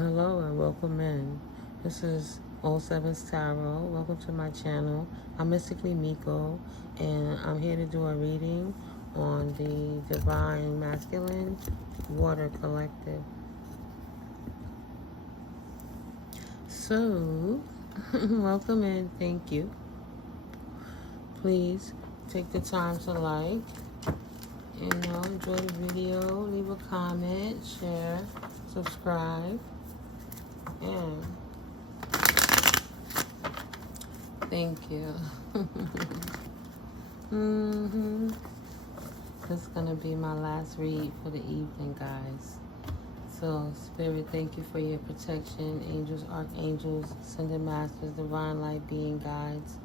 Hello and welcome in. This is All Sevens Tarot. Welcome to my channel. I'm Mystically Miko, and I'm here to do a reading on the Divine Masculine Water Collective. So, welcome in. Thank you. Please take the time to like, enjoy the video, leave a comment, share, subscribe, and thank you. This is going to be my last read for the evening, guys. So, Spirit, thank you for your protection. Angels, archangels, ascended masters, divine light being guides.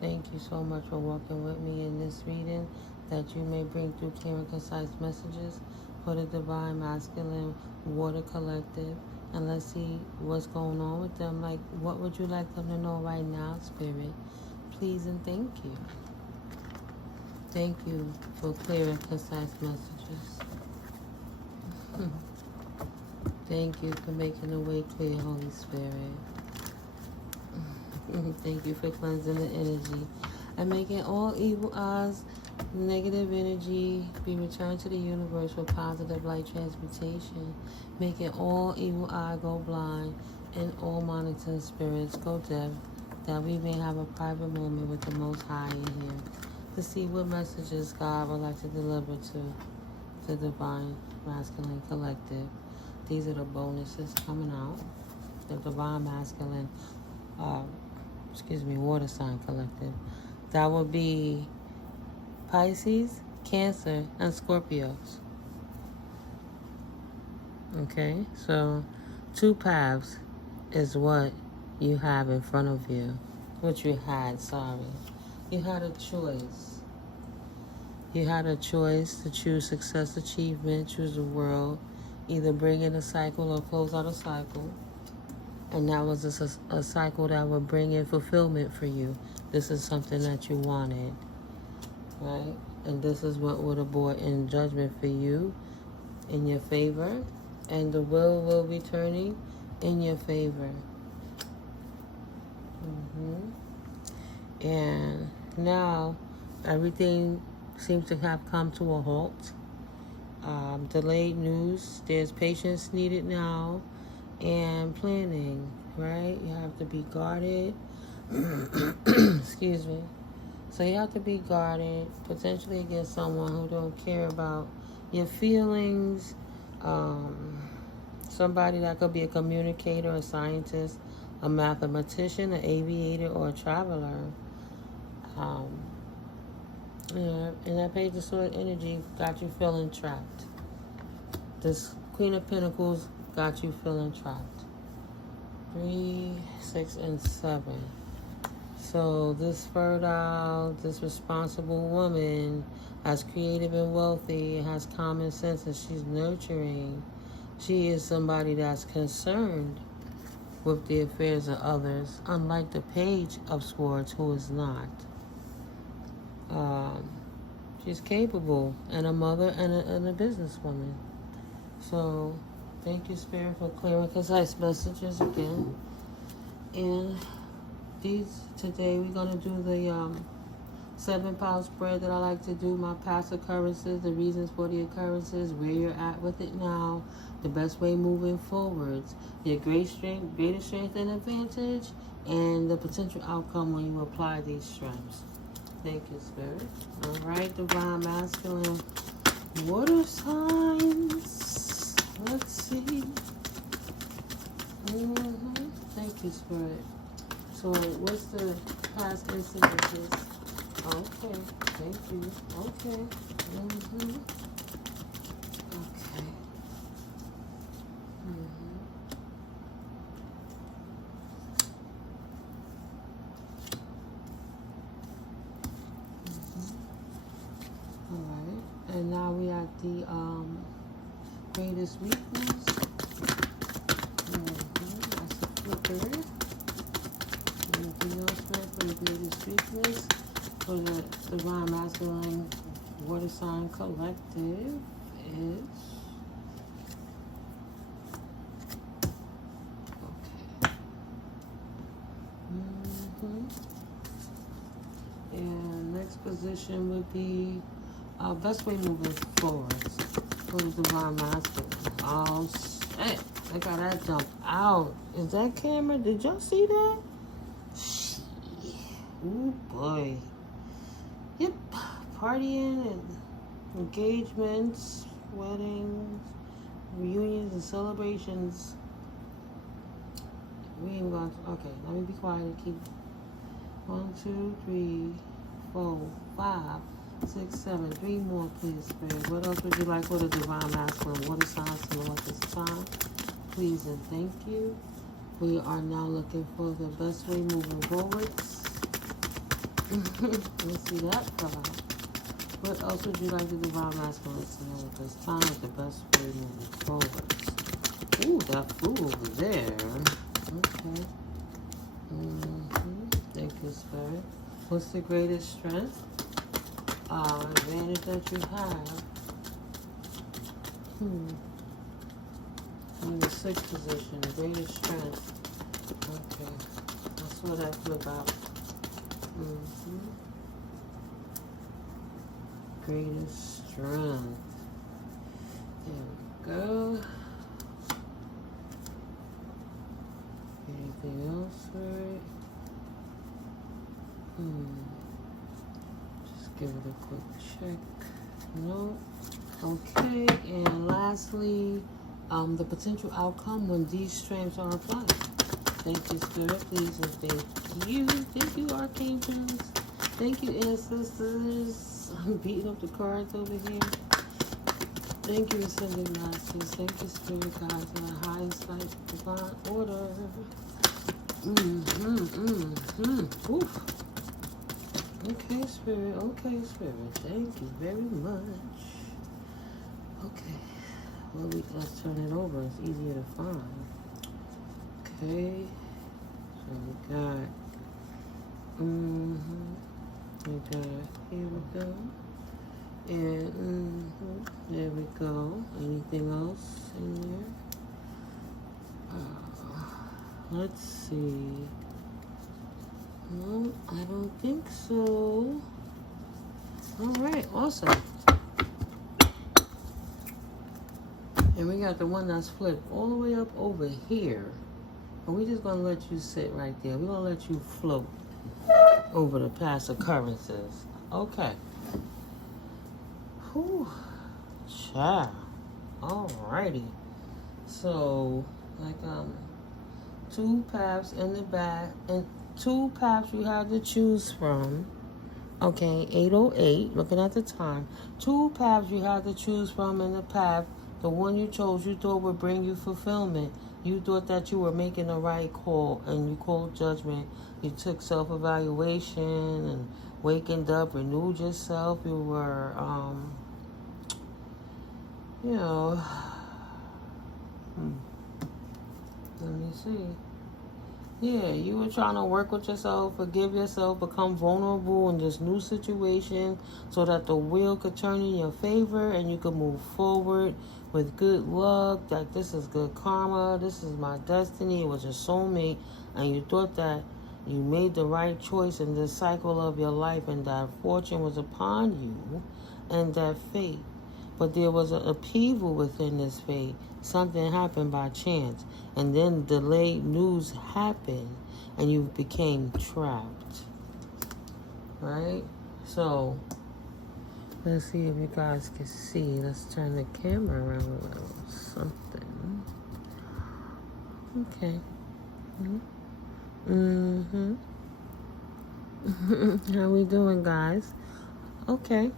Thank you so much for walking with me in this reading, that you may bring through clear and concise messages for the Divine Masculine Water Collective. And let's see what's going on with them. Like, what would you like them to know right now, Spirit? Please and thank you. Thank you for clear and concise messages. Thank you for making the way clear, Holy Spirit. Thank you for cleansing the energy and making all evil eyes, negative energy be returned to the universe for positive light transmutation, making all evil eye go blind and all monitoring spirits go deaf, that we may have a private moment with the Most High in here to see what messages God would like to deliver to the Divine Masculine Collective. These are the bonuses coming out. The Divine Masculine Water Sign Collective. That will be Pisces, Cancer, and Scorpios. Okay, so 2 paths is what you have in front of you. You had a choice. You had a choice to choose success, achievement, choose the world, either bring in a cycle or close out a cycle. And that was a cycle that would bring in fulfillment for you. This is something that you wanted, right? And this is what would have brought in judgment for you in your favor. And the will be turning in your favor. And now everything seems to have come to a halt. Delayed news. There's patience needed now. And planning, right? You have to be guarded. Excuse me. So you have to be guarded, potentially against someone who don't care about your feelings. Somebody that could be a communicator, a scientist, a mathematician, an aviator, or a traveler. And that Page of Swords energy got you feeling trapped. This Queen of Pentacles got you feeling trapped. 3, 6, and 7. So this fertile, this responsible woman, as creative and wealthy, has common sense, and she's nurturing. She is somebody that's concerned with the affairs of others, unlike the Page of Swords, who is not. She's capable, and a mother, and a businesswoman. So thank you, Spirit, for clear and concise messages again. And today we're going to do the 7-pound spread that I like to do, my past occurrences, the reasons for the occurrences, where you're at with it now, the best way moving forwards, your greater strength and advantage, and the potential outcome when you apply these strengths. Thank you, Spirit. All right, Divine Masculine Water Signs. Let's see. Thank you, Spirit. So, what's the past incidences? Okay, thank you. Okay. Okay. All right. And now we at the greatest weakness. That's the flicker. Anything else, man, for the greatest weakness? For the Divine Masculine Water Sign Collective is And next position would be best way moving forward for the divine masculine. Oh shit! Look how that jumped out. Is that camera? Did y'all see that? Shit. Ooh boy. Yep. Partying and engagements, weddings, reunions, and celebrations. We ain't going to. Okay, let me be quiet and keep. 1, 2, 3, 4, 5, 6, 7. 3 more, please, Spirit. What else would you like for the divine masculine water signs to know at this time? Please and thank you. We are now looking for the best way moving forwards. Let's see that card. What else would you like the divine masculine to know at this time with the best way moving forwards? Ooh, that flew over there. Okay. Thank you, Spirit. What's the greatest strength? Advantage that you have. In the 6th position, greatest strength. Okay. That's what I feel about. Greatest strength. There we go. Anything else for it? Just give it a quick check. No. Okay, and lastly, the potential outcome when these strengths are applied. Thank you, Spirit, please, and thank you. Thank you, Archangels. Thank you, Ancestors. I'm beating up the cards over here. Thank you, Ascended Masters. Thank you, Spirit Guides, and the highest light divine order. Oof. Okay, Spirit. Okay, Spirit. Thank you very much. Okay. Well, let's turn it over. It's easier to find. Okay. So we got. We got. Here we go. And there we go. Anything else in there? Let's see. No, I don't think so. All right, awesome. And we got the one that's flipped all the way up over here. And we're just going to let you sit right there. We're going to let you float over the past occurrences. Okay. Whew. Child. Alrighty. So, like, 2 paths in the back, and 2 paths you have to choose from. Okay, 8:08, looking at the time. 2 paths you have to choose from in the path. The one you chose, you thought would bring you fulfillment. You thought that you were making the right call, and you called judgment. You took self-evaluation and wakened up, renewed yourself. You were, let me see. Yeah, you were trying to work with yourself, forgive yourself, become vulnerable in this new situation so that the wheel could turn in your favor and you could move forward with good luck, like this is good karma, this is my destiny, it was your soulmate, and you thought that you made the right choice in this cycle of your life and that fortune was upon you and that fate. But there was an upheaval within this fate. Something happened by chance. And then delayed news happened and you became trapped. Right? So, let's see if you guys can see. Let's turn the camera around a little something. Okay. How we doing, guys? Okay.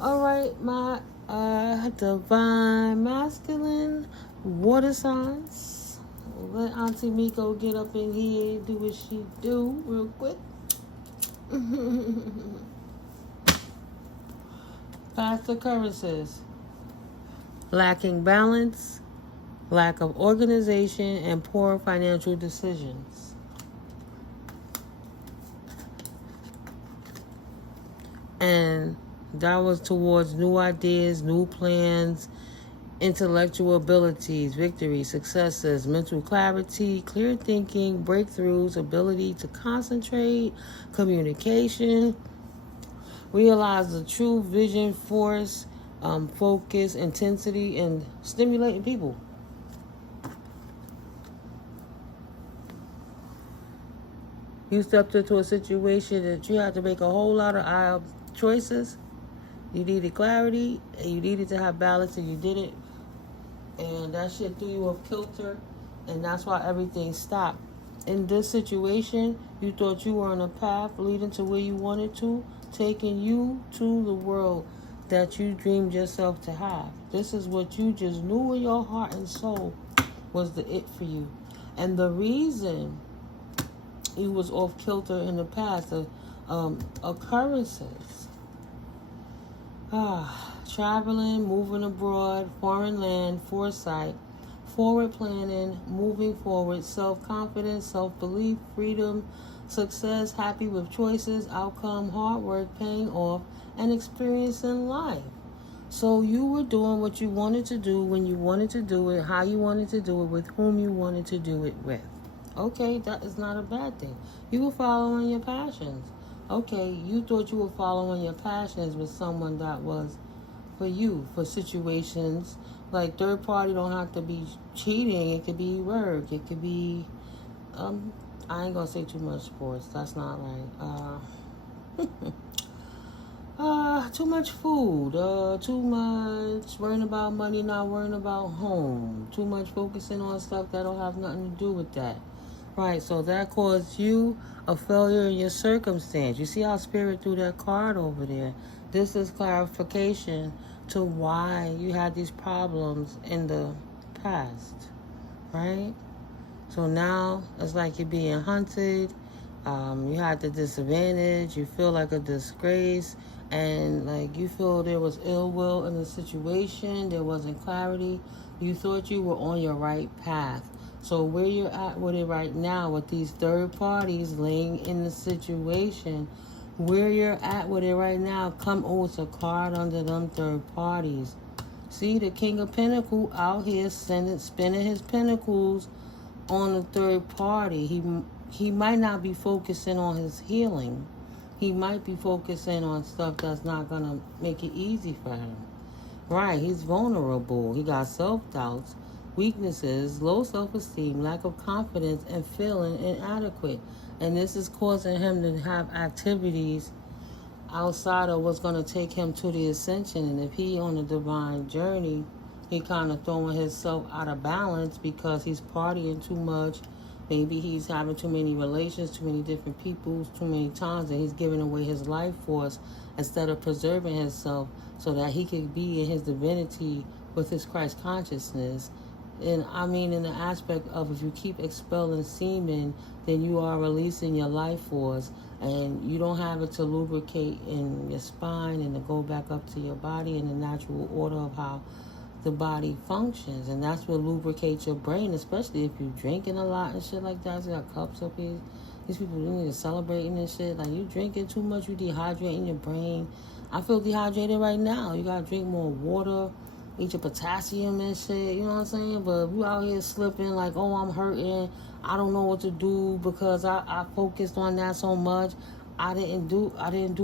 All right, my divine masculine water signs. Let Auntie Miko get up in here and do what she do real quick. Past occurrences. Lacking balance, lack of organization, and poor financial decisions. And that was towards new ideas, new plans, intellectual abilities, victories, successes, mental clarity, clear thinking, breakthroughs, ability to concentrate, communication, realize the true vision, force, focus, intensity, and stimulating people. You stepped into a situation that you had to make a whole lot of choices. You needed clarity, and you needed to have balance, and you did it. And that shit threw you off kilter, and that's why everything stopped. In this situation, you thought you were on a path leading to where you wanted to, taking you to the world that you dreamed yourself to have. This is what you just knew in your heart and soul was the it for you. And the reason you was off kilter in the past, occurrences. Traveling, moving abroad, foreign land, foresight, forward planning, moving forward, self-confidence, self-belief, freedom, success, happy with choices, outcome, hard work, paying off, and experience in life. So you were doing what you wanted to do, when you wanted to do it, how you wanted to do it, with whom you wanted to do it with. Okay, that is not a bad thing. You were following your passions. Okay, you thought you were following your passions with someone that was for you, for situations like third party don't have to be cheating. It could be work. It could be, I ain't gonna say too much sports. That's not right. Too much food. Too much worrying about money, not worrying about home. Too much focusing on stuff that don't have nothing to do with that. Right, so that caused you a failure in your circumstance. You see how Spirit threw that card over there? This is clarification to why you had these problems in the past, right? So now it's like you're being hunted. You had the disadvantage. You feel like a disgrace. And like you feel there was ill will in the situation. There wasn't clarity. You thought you were on your right path. So where you're at with it right now, with these third parties laying in the situation, where you're at with it right now, it's a card under them third parties. See, the King of Pentacles out here spinning his pentacles on the third party. He might not be focusing on his healing. He might be focusing on stuff that's not going to make it easy for him. Right, he's vulnerable. He got self-doubts, weaknesses, low self-esteem, lack of confidence, and feeling inadequate. And this is causing him to have activities outside of what's going to take him to the ascension. And if he on a divine journey, he kind of throwing himself out of balance because he's partying too much. Maybe he's having too many relations, too many different people, too many times, and he's giving away his life force instead of preserving himself so that he could be in his divinity with his Christ consciousness. And I mean in the aspect of if you keep expelling semen, then you are releasing your life force, and you don't have it to lubricate in your spine and to go back up to your body in the natural order of how the body functions. And that's what lubricates your brain, especially if you're drinking a lot and shit like that. You got cups up here. These people really celebrating and shit. Like, you drinking too much, you dehydrating your brain. I feel dehydrated right now. You gotta drink more water, eat your potassium and shit, you know what I'm saying? But you out here slipping like, oh, I'm hurting, I don't know what to do because I focused on that so much. I didn't do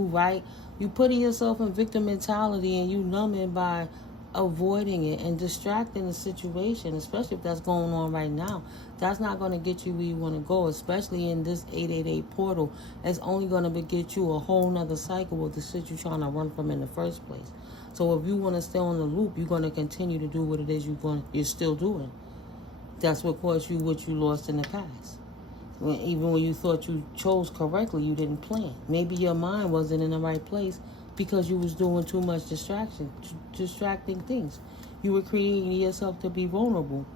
right. You putting yourself in victim mentality and you numbing by avoiding it and distracting the situation, especially if that's going on right now. That's not going to get you where you want to go, especially in this 888 portal. It's only going to get you a whole nother cycle with the shit you're trying to run from in the first place. So if you want to stay on the loop, you're going to continue to do what it is you're still doing. That's what caused you what you lost in the past. Even when you thought you chose correctly, you didn't plan. Maybe your mind wasn't in the right place because you was doing too much distracting things. You were creating yourself to be vulnerable,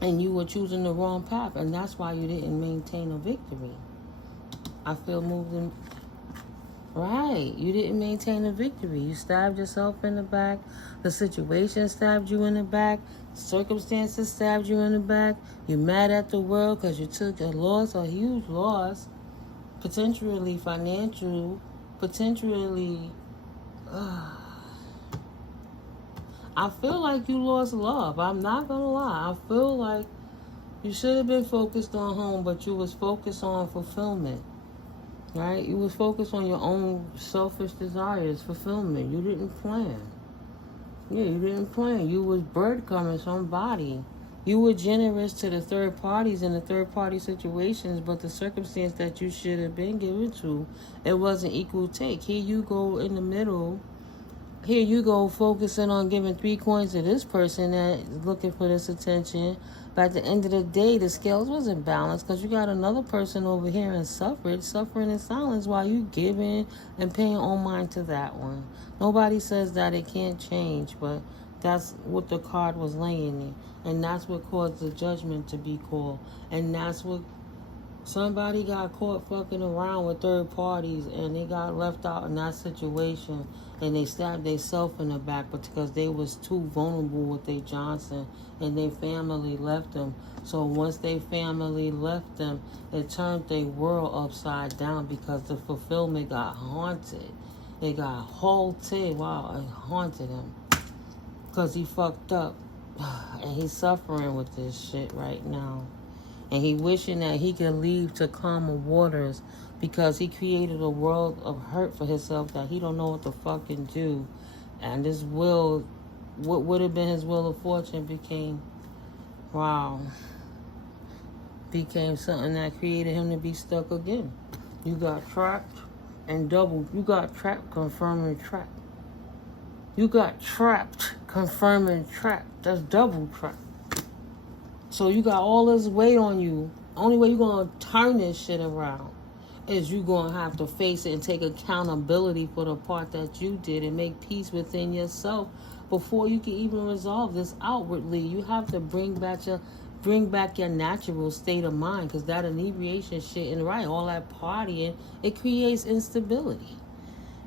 and you were choosing the wrong path, and that's why you didn't maintain a victory. I feel moving. Right, you didn't maintain a victory. You stabbed yourself in the back. The situation stabbed you in the back. Circumstances stabbed you in the back. You're mad at the world because you took a loss, a huge loss, potentially financial, potentially. I feel like you lost love. I'm not gonna lie. I feel like you should have been focused on home, but you was focused on fulfillment. Right? You was focused on your own selfish desires, fulfillment. You didn't plan. Yeah, you didn't plan. You was breadcrumbing somebody. You were generous to the third parties in the third party situations, but the circumstance that you should have been given to, it wasn't equal take. Here you go in the middle. Here you go focusing on giving 3 coins to this person that's looking for this attention. But at the end of the day, the scales wasn't balanced because you got another person over here and suffering in silence while you giving and paying on mind to that one. Nobody says that it can't change, but that's what the card was laying in. And that's what caused the judgment to be called. And that's what somebody got caught fucking around with third parties and they got left out in that situation and they stabbed themselves in the back because they was too vulnerable with their Johnson and their family left them. So once their family left them, it turned their world upside down because the fulfillment got haunted. It got halted. Wow, it haunted him because he fucked up and he's suffering with this shit right now. And he wishing that he could leave to calmer waters because he created a world of hurt for himself that he don't know what to fucking do. And this will, what would have been his will of fortune became something that created him to be stuck again. You got trapped and double. You got trapped, confirming trapped. You got trapped, confirming trapped. That's double trapped. So you got all this weight on you. Only way you're going to turn this shit around is you're going to have to face it and take accountability for the part that you did and make peace within yourself before you can even resolve this outwardly. You have to bring back your natural state of mind because that inebriation shit and all that partying, it creates instability.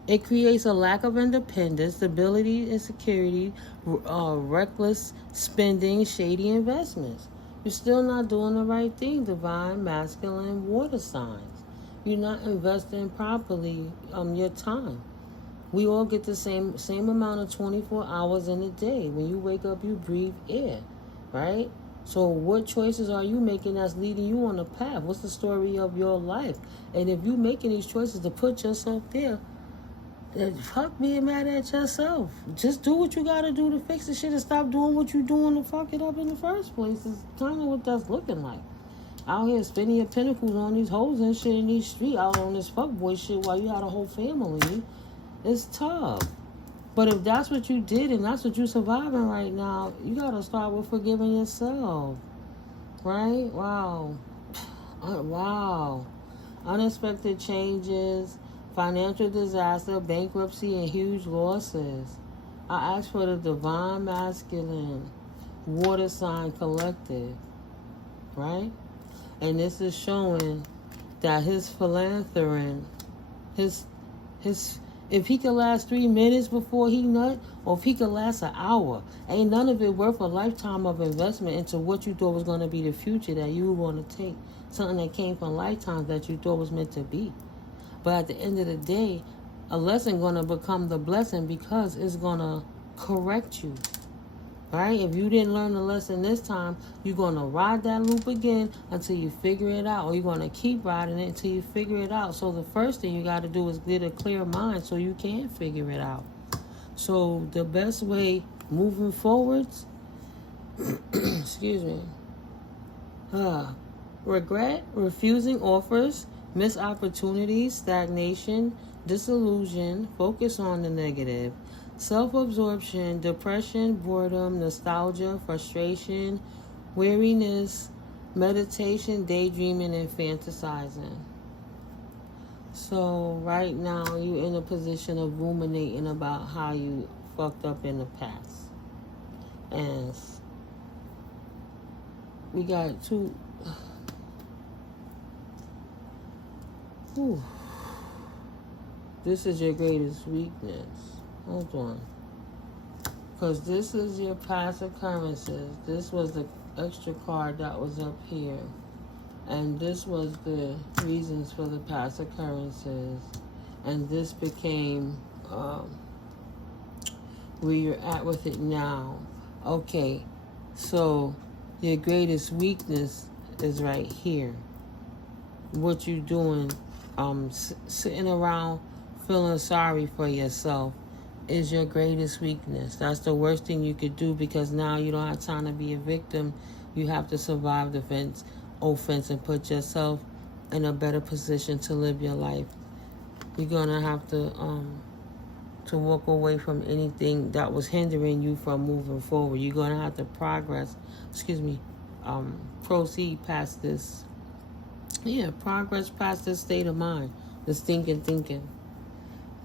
It creates a lack of independence, stability, insecurity, reckless spending, shady investments. You're still not doing the right thing, divine, masculine, water signs. You're not investing properly your time. We all get the same amount of 24 hours in a day. When you wake up, you breathe air, right? So what choices are you making that's leading you on a path? What's the story of your life? And if you're making these choices to put yourself there, fuck being mad at yourself. Just do what you gotta do to fix the shit and stop doing what you doing to fuck it up in the first place. It's kind of what that's looking like. Out here spending your pinnacles on these hoes and shit in these streets, out on this fuckboy shit while you had a whole family. It's tough. But if that's what you did and that's what you're surviving right now, you gotta start with forgiving yourself. Right? Wow. Wow. Unexpected changes, financial disaster, bankruptcy, and huge losses. I ask for the divine masculine water sign collective, right? And this is showing that his philanthropy, if he could last 3 minutes before he nut, or if he could last an hour, ain't none of it worth a lifetime of investment into what you thought was going to be the future that you were going to take. Something that came from lifetimes that you thought was meant to be. But at the end of the day, a lesson going to become the blessing because it's going to correct you. Right? If you didn't learn the lesson this time, you're going to ride that loop again until you figure it out. Or you're going to keep riding it until you figure it out. So the first thing you got to do is get a clear mind so you can figure it out. So the best way moving forwards, excuse me, regret, refusing offers, missed opportunities, stagnation, disillusion, focus on the negative, self-absorption, depression, boredom, nostalgia, frustration, weariness, meditation, daydreaming, and fantasizing. So right now you're in a position of ruminating about how you fucked up in the past. And we got two... Whew. This is your greatest weakness. Hold on. Because this is your past occurrences. This was the extra card that was up here. And this was the reasons for the past occurrences. And this became where you're at with it now. Okay, so your greatest weakness is right here. What you doing, sitting around feeling sorry for yourself is your greatest weakness. That's the worst thing you could do, because now you don't have time to be a victim. You have to survive the offense and put yourself in a better position to live your life. You're gonna have to walk away from anything that was hindering you from moving forward. You're gonna have to proceed past this. Yeah, progress past this state of mind, this thinking.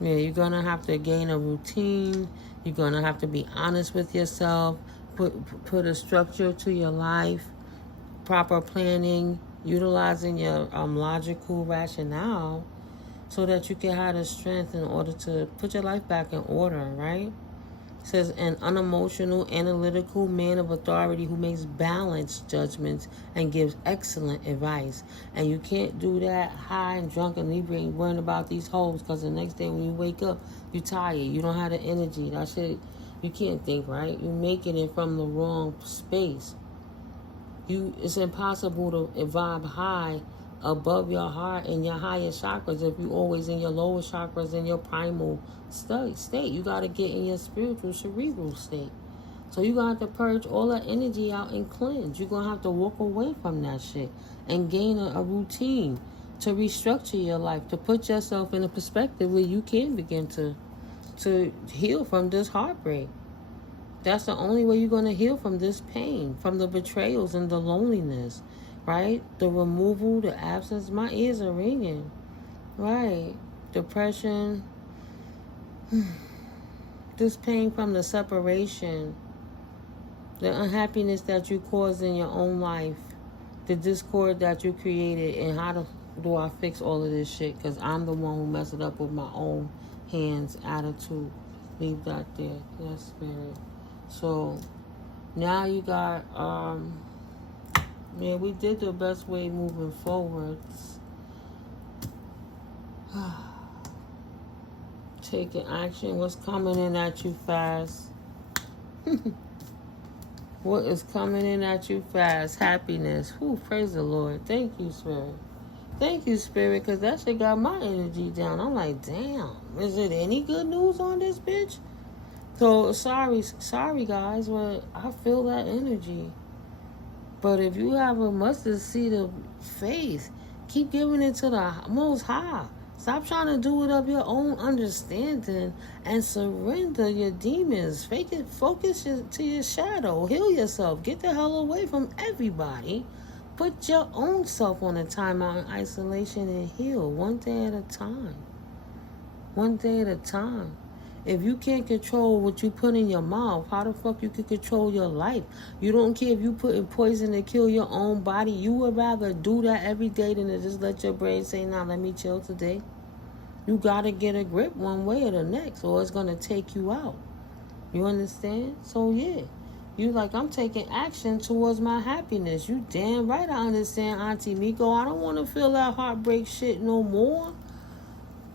Yeah, you're gonna have to gain a routine. You're gonna have to be honest with yourself. Put a structure to your life. Proper planning, utilizing your logical rationale, so that you can have the strength in order to put your life back in order, right? It says, an unemotional, analytical man of authority who makes balanced judgments and gives excellent advice. And you can't do that high and drunk and inebriated worrying about these hoes, because the next day when you wake up, you're tired. You don't have the energy. That shit, you can't think, right? You're making it from the wrong space. It's impossible to vibe high above your heart and your higher chakras if you're always in your lower chakras in your primal state. You got to get in your spiritual, cerebral state. So you're going to have to purge all that energy out and cleanse. You're going to have to walk away from that shit and gain a routine to restructure your life, to put yourself in a perspective where you can begin to heal from this heartbreak. That's the only way you're going to heal from this pain, from the betrayals and the loneliness, right? The removal, the absence. My ears are ringing, right? Depression, this pain from the separation, the unhappiness that you caused in your own life, the discord that you created, and how do I fix all of this shit? Because I'm the one who messed it up with my own hands, attitude. Leave that there. That's spirit. So now you got, we did the best way moving forward. Taking action. What's coming in at you fast? What is coming in at you fast? Happiness. Whew, praise the Lord. Thank you, Spirit. Thank you, Spirit, because that shit got my energy down. I'm like, damn, is it any good news on this bitch? So, sorry guys, but I feel that energy. But if you have a mustard seed of faith, keep giving it to the Most High. Stop trying to do it of your own understanding and surrender your demons. Focus to your shadow. Heal yourself. Get the hell away from everybody. Put your own self on a timeout in isolation and heal one day at a time. One day at a time. If you can't control what you put in your mouth, how the fuck you can control your life? You don't care if you put in poison to kill your own body. You would rather do that every day than to just let your brain say, nah, let me chill today. You got to get a grip one way or the next, or it's going to take you out. You understand? So, yeah. You like, I'm taking action towards my happiness. You damn right I understand, Auntie Miko. I don't want to feel that heartbreak shit no more.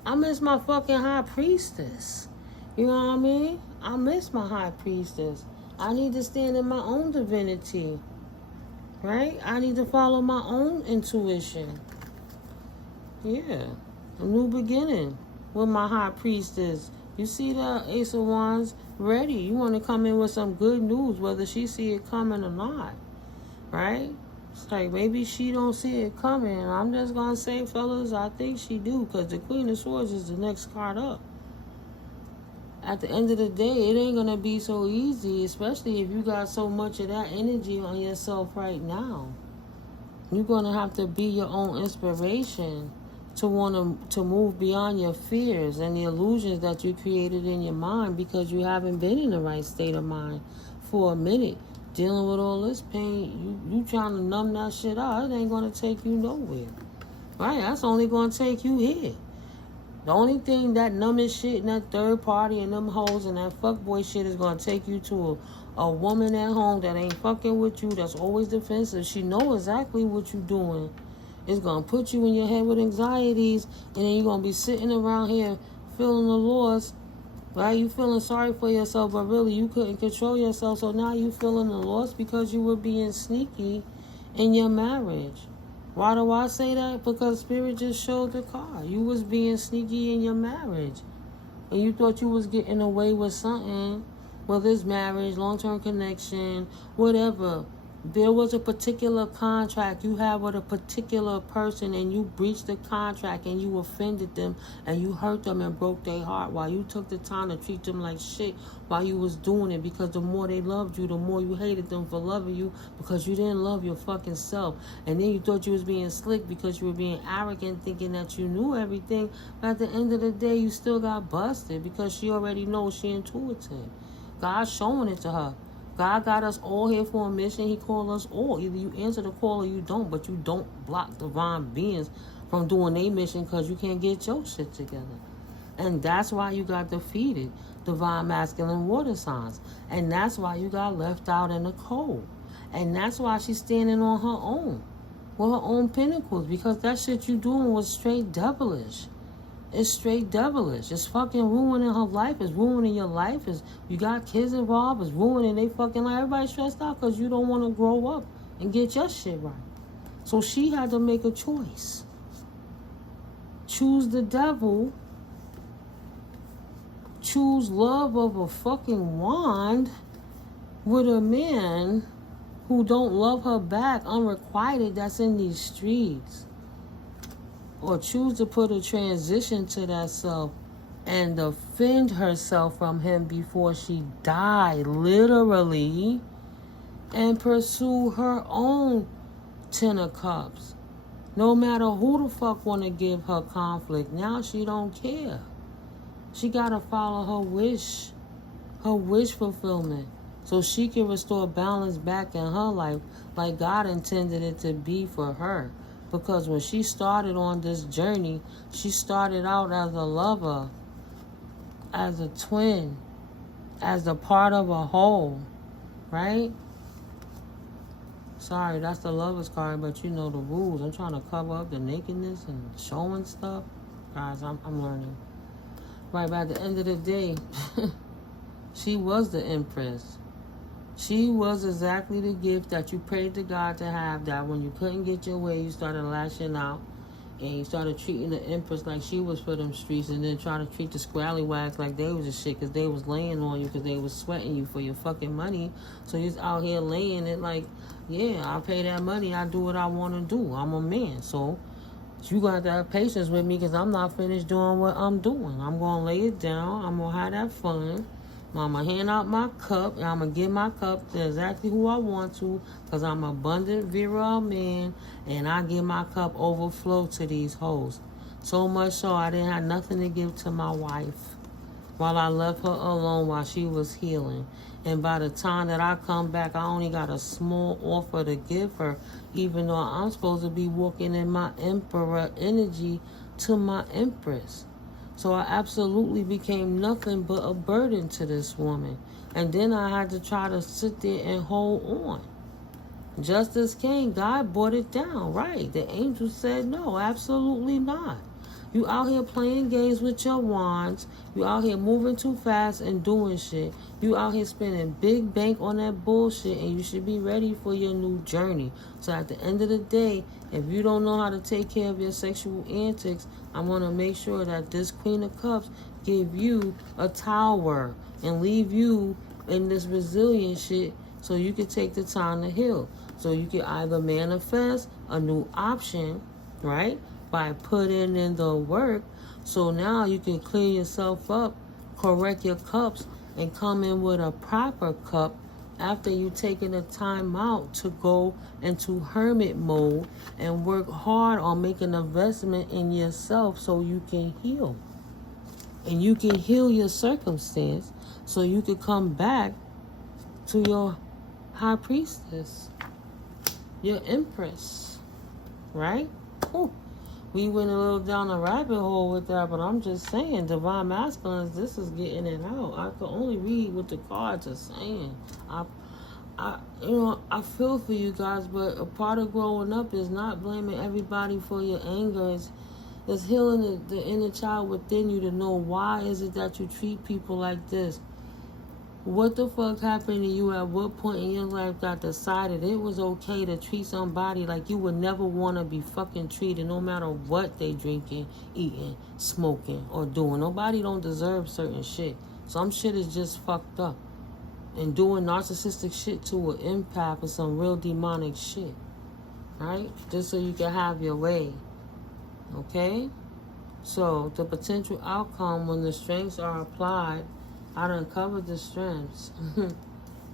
I miss my fucking high priestess. You know what I mean? I miss my high priestess. I need to stand in my own divinity. Right? I need to follow my own intuition. Yeah. A new beginning with my high priestess. You see the Ace of Wands ready. You want to come in with some good news, whether she see it coming or not. Right? It's like, maybe she don't see it coming. I'm just going to say, fellas, I think she do, because the Queen of Swords is the next card up. At the end of the day, it ain't going to be so easy, especially if you got so much of that energy on yourself right now. You're going to have to be your own inspiration to want to move beyond your fears and the illusions that you created in your mind, because you haven't been in the right state of mind for a minute. Dealing with all this pain, you trying to numb that shit out, it ain't going to take you nowhere. Right? That's only going to take you here. The only thing that numbing shit and that third party and them hoes and that fuckboy shit is going to take you to a woman at home that ain't fucking with you, that's always defensive. She know exactly what you doing. It's going to put you in your head with anxieties, and then you're going to be sitting around here feeling the loss, Right? You feeling sorry for yourself, but really you couldn't control yourself. So now you feeling the loss because you were being sneaky in your marriage. Why do I say that? Because Spirit just showed the card. You was being sneaky in your marriage. And you thought you was getting away with something. Whether it's marriage, long-term connection, whatever. There was a particular contract you had with a particular person, and you breached the contract and you offended them and you hurt them and broke their heart while you took the time to treat them like shit while you was doing it, because the more they loved you, the more you hated them for loving you because you didn't love your fucking self. And then you thought you was being slick because you were being arrogant, thinking that you knew everything. But at the end of the day, you still got busted because she already knows she intuitive. God's showing it to her. God got us all here for a mission. He called us all. Either you answer the call or you don't, but you don't block divine beings from doing their mission because you can't get your shit together. And that's why you got defeated, divine masculine water signs. And that's why you got left out in the cold. And that's why she's standing on her own, with her own pinnacles, because that shit you doing was straight devilish. It's straight devilish. It's fucking ruining her life. It's ruining your life. It's, you got kids involved. It's ruining their fucking life. Everybody's stressed out because you don't want to grow up and get your shit right. So she had to make a choice. Choose the devil. Choose love of a fucking wand with a man who don't love her back unrequited, that's in these streets. Or choose to put a transition to that self and defend herself from him before she died, literally, and pursue her own 10 of cups. No matter who the fuck want to give her conflict, now she don't care. She got to follow her wish fulfillment, so she can restore balance back in her life like God intended it to be for her. Because when she started on this journey, she started out as a lover, as a twin, as a part of a whole, right? Sorry, that's the lover's card, but you know the rules. I'm trying to cover up the nakedness and showing stuff. Guys, I'm learning. Right, but at the end of the day, she was the empress. She was exactly the gift that you prayed to God to have, that when you couldn't get your way, you started lashing out and you started treating the empress like she was for them streets, and then trying to treat the scrallywags like they was a shit because they was laying on you because they was sweating you for your fucking money. So you're out here laying it like, yeah, I pay that money, I do what I want to do. I'm a man, so you got to have patience with me because I'm not finished doing what I'm doing. I'm going to lay it down. I'm going to have that fun. I'm going to hand out my cup, and I'm going to give my cup to exactly who I want to, because I'm an abundant, virile man, and I give my cup overflow to these hoes. So much so I didn't have nothing to give to my wife while I left her alone while she was healing. And by the time that I come back, I only got a small offer to give her, even though I'm supposed to be walking in my emperor energy to my empress. So I absolutely became nothing but a burden to this woman. And then I had to try to sit there and hold on. Justice came. God brought it down. Right. The angel said no, absolutely not. You out here playing games with your wands. You out here moving too fast and doing shit. You out here spending big bank on that bullshit, and you should be ready for your new journey. So at the end of the day, if you don't know how to take care of your sexual antics, I'm going to make sure that this Queen of Cups give you a tower and leave you in this resilient shit so you can take the time to heal. So you can either manifest a new option, right, by putting in the work. So now you can clear yourself up, correct your cups, and come in with a proper cup after you taking the time out to go into hermit mode and work hard on making an investment in yourself so you can heal. And you can heal your circumstance so you can come back to your high priestess, your empress, right? Ooh. We went a little down a rabbit hole with that, but I'm just saying, divine masculines, this is getting it out. I can only read what the cards are saying. I feel for you guys, but a part of growing up is not blaming everybody for your anger. It's healing the inner child within you to know why is it that you treat people like this. What the fuck happened to you at what point in your life that decided it was okay to treat somebody like you would never want to be fucking treated, no matter what they drinking, eating, smoking, or doing? Nobody don't deserve certain shit. Some shit is just fucked up. And doing narcissistic shit to an empath is some real demonic shit. Right? Just so you can have your way. Okay? So, the potential outcome when the strengths are applied, I done covered the strengths.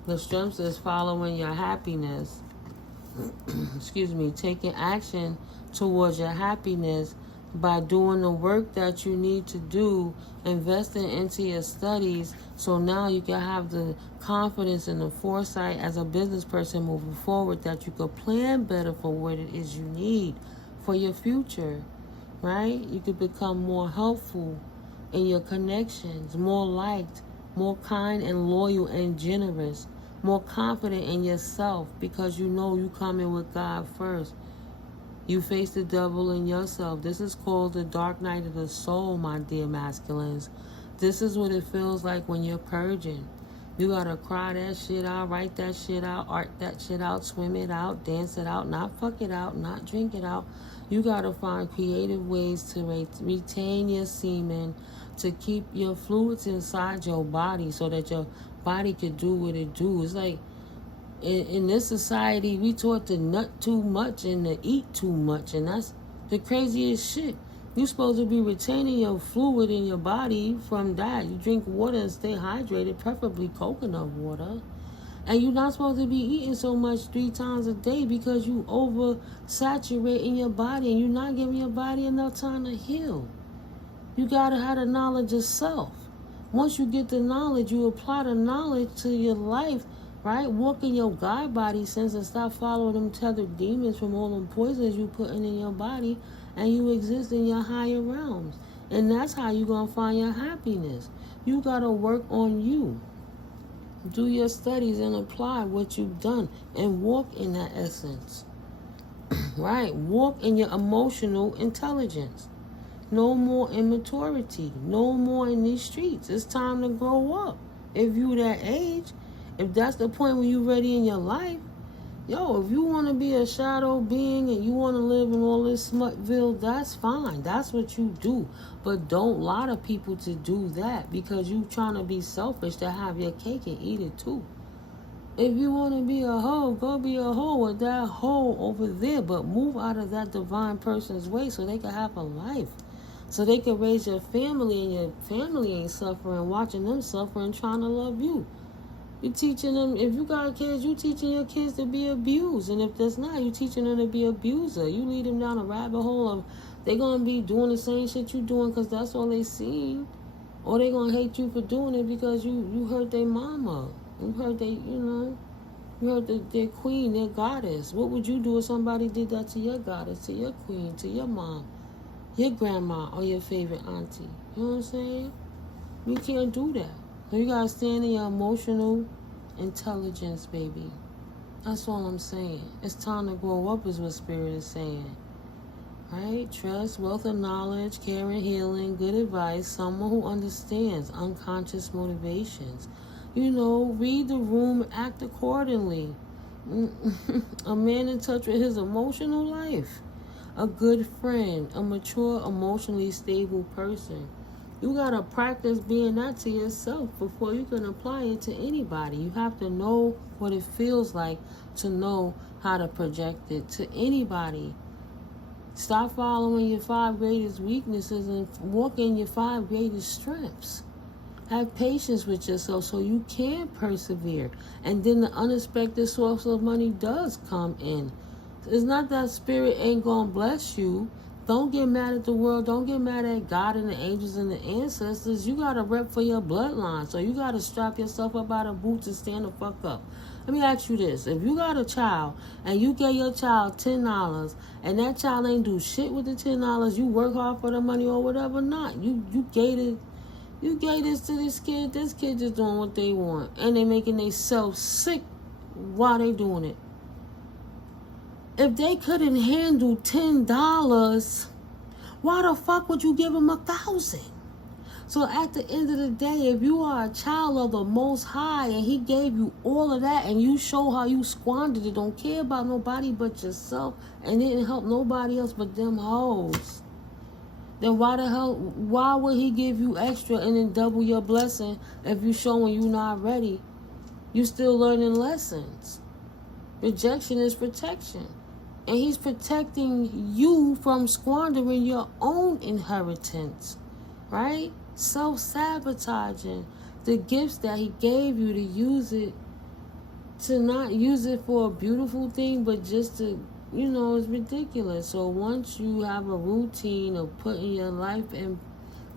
The strengths is following your happiness. Excuse me, taking action towards your happiness by doing the work that you need to do, investing into your studies, so now you can have the confidence and the foresight as a business person moving forward that you could plan better for what it is you need for your future, right? You could become more helpful in your connections, more liked, more kind and loyal and generous, more confident in yourself because you know you coming with God first. You face the devil in yourself. This is called the dark night of the soul, my dear masculines. This is what it feels like when you're purging. You gotta cry that shit out, write that shit out, art that shit out, swim it out, dance it out, not fuck it out, not drink it out. You gotta find creative ways to retain your semen, to keep your fluids inside your body so that your body can do what it do. It's like, in this society, we taught to nut too much and to eat too much, and that's the craziest shit. You're supposed to be retaining your fluid in your body from that. You drink water and stay hydrated, preferably coconut water. And you're not supposed to be eating so much 3 times a day because you oversaturating your body and you're not giving your body enough time to heal. You gotta have the knowledge of self. Once you get the knowledge, you apply the knowledge to your life. Right? Walk in your God body sense and stop following them tethered demons from all them poisons you putting in your body, and you exist in your higher realms. And that's how you're going to find your happiness. You got to work on you. Do your studies and apply what you've done and walk in that essence. Right? Walk in your emotional intelligence. No more immaturity. No more in these streets. It's time to grow up. If you that age, if that's the point where you're ready in your life, if you want to be a shadow being and you want to live in all this Smutville, that's fine. That's what you do. But don't lie to people to do that because you trying to be selfish to have your cake and eat it too. If you want to be a hoe, go be a hoe with that hoe over there. But move out of that divine person's way so they can have a life. So they can raise your family and your family ain't suffering, watching them suffer and trying to love you. You teaching them, if you got kids, you teaching your kids to be abused. And if that's not, you teaching them to be abuser. You lead them down a rabbit hole of, they're going to be doing the same shit you doing because that's all they see. Or they going to hate you for doing it because you hurt their mama. You hurt you hurt their queen, their goddess. What would you do if somebody did that to your goddess, to your queen, to your mom, your grandma, or your favorite auntie? You know what I'm saying? You can't do that. So you gotta stand in your emotional intelligence, baby. That's all I'm saying. It's time to grow up is what Spirit is saying. Right? Trust, wealth of knowledge, care and healing, good advice, someone who understands unconscious motivations. Read the room, act accordingly. A man in touch with his emotional life. A good friend, a mature, emotionally stable person. You got to practice being that to yourself before you can apply it to anybody. You have to know what it feels like to know how to project it to anybody. Stop following your 5 greatest weaknesses and walk in your 5 greatest strengths. Have patience with yourself so you can persevere. And then the unexpected source of money does come in. It's not that Spirit ain't going to bless you. Don't get mad at the world. Don't get mad at God and the angels and the ancestors. You got to rep for your bloodline. So you got to strap yourself up by the boots and stand the fuck up. Let me ask you this. If you got a child and you gave your child $10 and that child ain't do shit with the $10, you work hard for the money or whatever, not. You gave this to this kid. This kid just doing what they want. And they making themselves sick while they doing it. If they couldn't handle $10, Why the fuck would you give him 1,000? So at the end of the day, if you are a child of the Most High and he gave you all of that and you show how you squandered it, don't care about nobody but yourself and didn't help nobody else but them hoes, then why would he give you extra and then double your blessing if you showing you not ready? You still learning lessons. Rejection is protection. And he's protecting you from squandering your own inheritance, right? Self-sabotaging the gifts that he gave you, to use it, to not use it for a beautiful thing, but just to, it's ridiculous. So once you have a routine of putting your life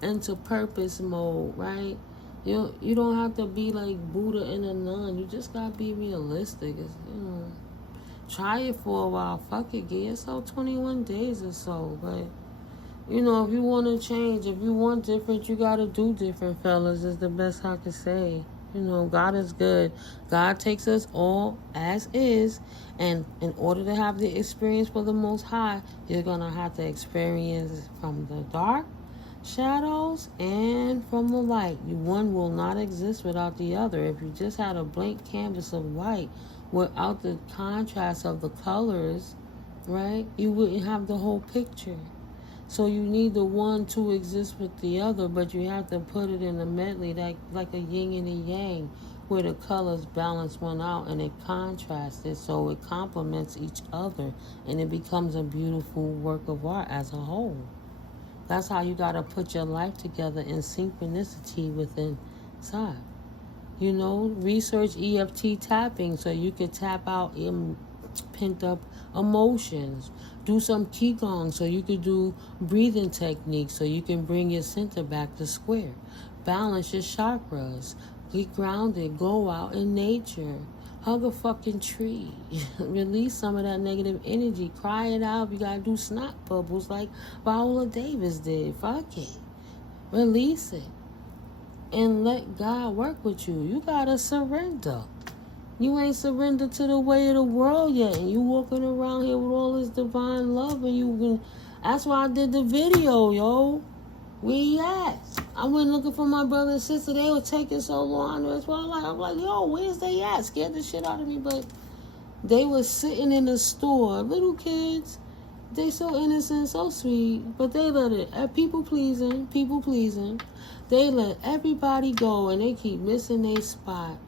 into purpose mode, right? You don't have to be like Buddha and a nun. You just gotta be realistic. Try it for a while. Fuck it, give yourself 21 days or so, but if you want to change, if you want different, you got to do different, fellas, is the best I can say. God is good. God takes us all as is. And in order to have the experience for the Most High, you're going to have to experience from the dark shadows and from the light. One will not exist without the other. If you just had a blank canvas of white without the contrast of the colors, right, you wouldn't have the whole picture. So you need the one to exist with the other, but you have to put it in a medley, like a yin and a yang, where the colors balance one out and it contrasts it so it complements each other and it becomes a beautiful work of art as a whole. That's how you got to put your life together in synchronicity within inside. Research EFT tapping so you can tap out pent up emotions. Do some Qigong so you can do breathing techniques so you can bring your center back to square. Balance your chakras. Get grounded. Go out in nature. Hug a fucking tree. Release some of that negative energy. Cry it out. You gotta do snot bubbles like Viola Davis did. Fuck it. Release it. And let God work with you. You gotta surrender. You ain't surrendered to the way of the world yet, and you walking around here with all this divine love, and that's why I did the video, yo. Where you at? I went looking for my brother and sister. They were taking so long. That's why I'm like, yo, where's they at? Scared the shit out of me, but they were sitting in the store, little kids. They so innocent, so sweet, but they let it. People pleasing. They let everybody go, and they keep missing their spot.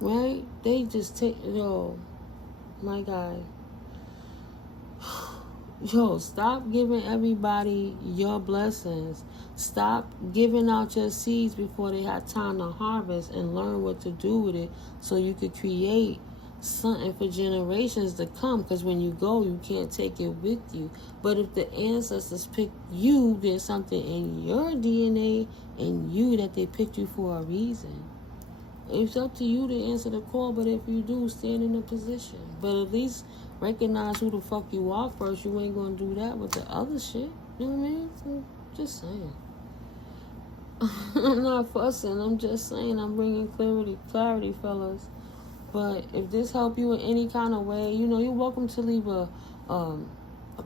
Right? They just take, my guy. Stop giving everybody your blessings. Stop giving out your seeds before they have time to harvest, and learn what to do with it so you could create something for generations to come. Because when you go, you can't take it with you. But if the ancestors picked you, there's something in your DNA and you that they picked you for a reason. It's up to you to answer the call, but if you do, stand in a position. But at least recognize who the fuck you are first. You ain't gonna do that with the other shit. You know what I mean? I'm just saying. I'm not fussing. I'm just saying I'm bringing clarity, fellas. But if this help you in any kind of way, you're welcome to leave a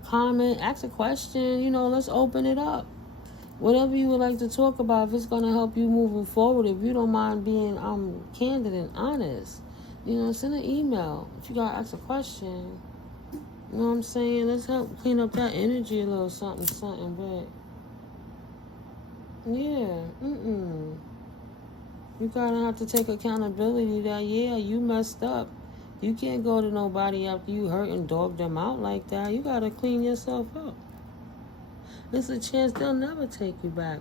comment, ask a question. Let's open it up. Whatever you would like to talk about, if it's going to help you moving forward, if you don't mind being candid and honest, send an email. If you got to ask a question, you know what I'm saying? Let's help clean up that energy a little something, but yeah, you got to have to take accountability that, yeah, you messed up. You can't go to nobody after you hurt and dog them out like that. You got to clean yourself up. There's a chance they'll never take you back.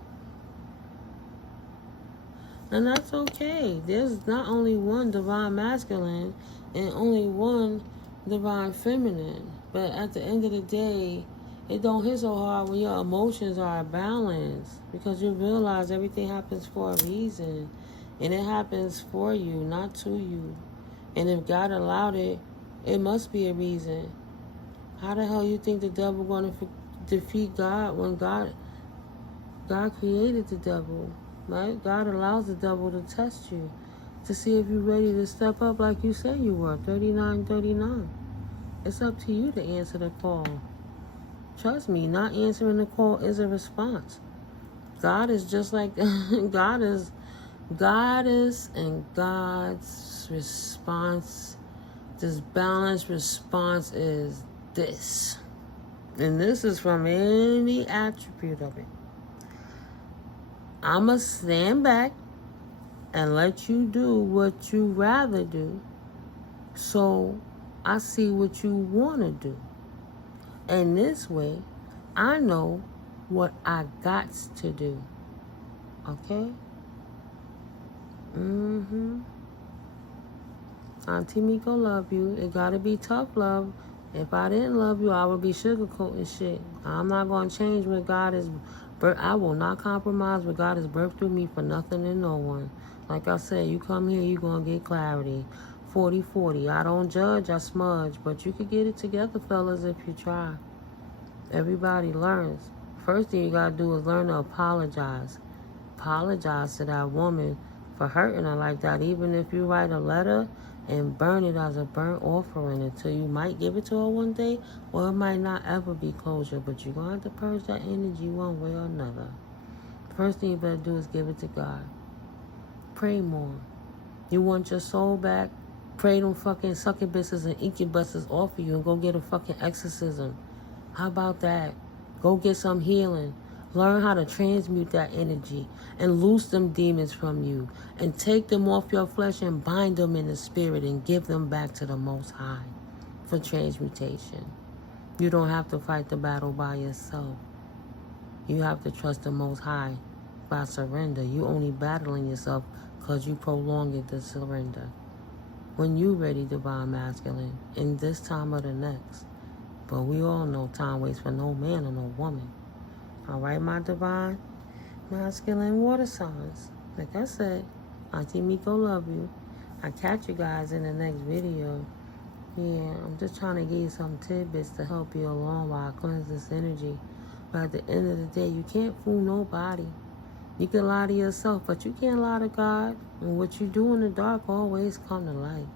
And that's okay. There's not only one divine masculine and only one divine feminine. But at the end of the day, it don't hit so hard when your emotions are balanced. Because you realize everything happens for a reason. And it happens for you, not to you. And if God allowed it, it must be a reason. How the hell you think the devil going to defeat God when God created the devil, right? God allows the devil to test you to see if you're ready to step up like you said you were. 39. It's up to you to answer the call. Trust me, not answering the call is a response. God is just like God is, and God's response, this balanced response is this. And this is from any attribute of it. I'ma stand back and let you do what you rather do, so I see what you want to do. And this way, I know what I got to do. Okay? Auntie Miko love you. It gotta be tough love. If I didn't love you, I would be sugarcoating shit. I'm not gonna change what God is. I will not compromise what God has birthed through me for nothing and no one. Like I said, you come here, you gonna get clarity. 40-40. I don't judge, I smudge. But you could get it together, fellas, if you try. Everybody learns. First thing you gotta do is learn to apologize. Apologize to that woman for hurting her like that. Even if you write a letter and burn it as a burnt offering until you might give it to her one day, or it might not ever be closure, but you're going to have to purge that energy one way or another. First thing you better do is give it to God. Pray more. You want your soul back? Pray them fucking succubuses and incubuses off of you and go get a fucking exorcism. How about that? Go get some healing. Learn how to transmute that energy and loose them demons from you and take them off your flesh and bind them in the spirit and give them back to the Most High for transmutation. You don't have to fight the battle by yourself. You have to trust the Most High by surrender. You only battling yourself because you prolonging the surrender. When you ready, divine masculine, in this time or the next. But we all know time waits for no man or no woman. All right, my divine masculine water signs. Like I said, Auntie Miko love you. I catch you guys in the next video. Yeah, I'm just trying to give you some tidbits to help you along while I cleanse this energy. But at the end of the day, you can't fool nobody. You can lie to yourself, but you can't lie to God. And what you do in the dark always come to light.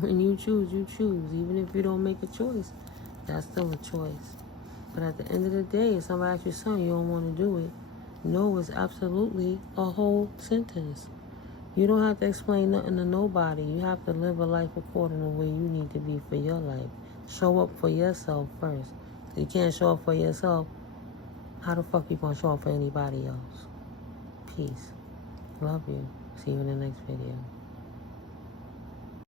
When you choose, you choose. Even if you don't make a choice, that's still a choice. But at the end of the day, if somebody asks you something, you don't want to do it. No is absolutely a whole sentence. You don't have to explain nothing to nobody. You have to live a life according to where you need to be for your life. Show up for yourself first. If you can't show up for yourself, how the fuck you gonna show up for anybody else? Peace. Love you. See you in the next video.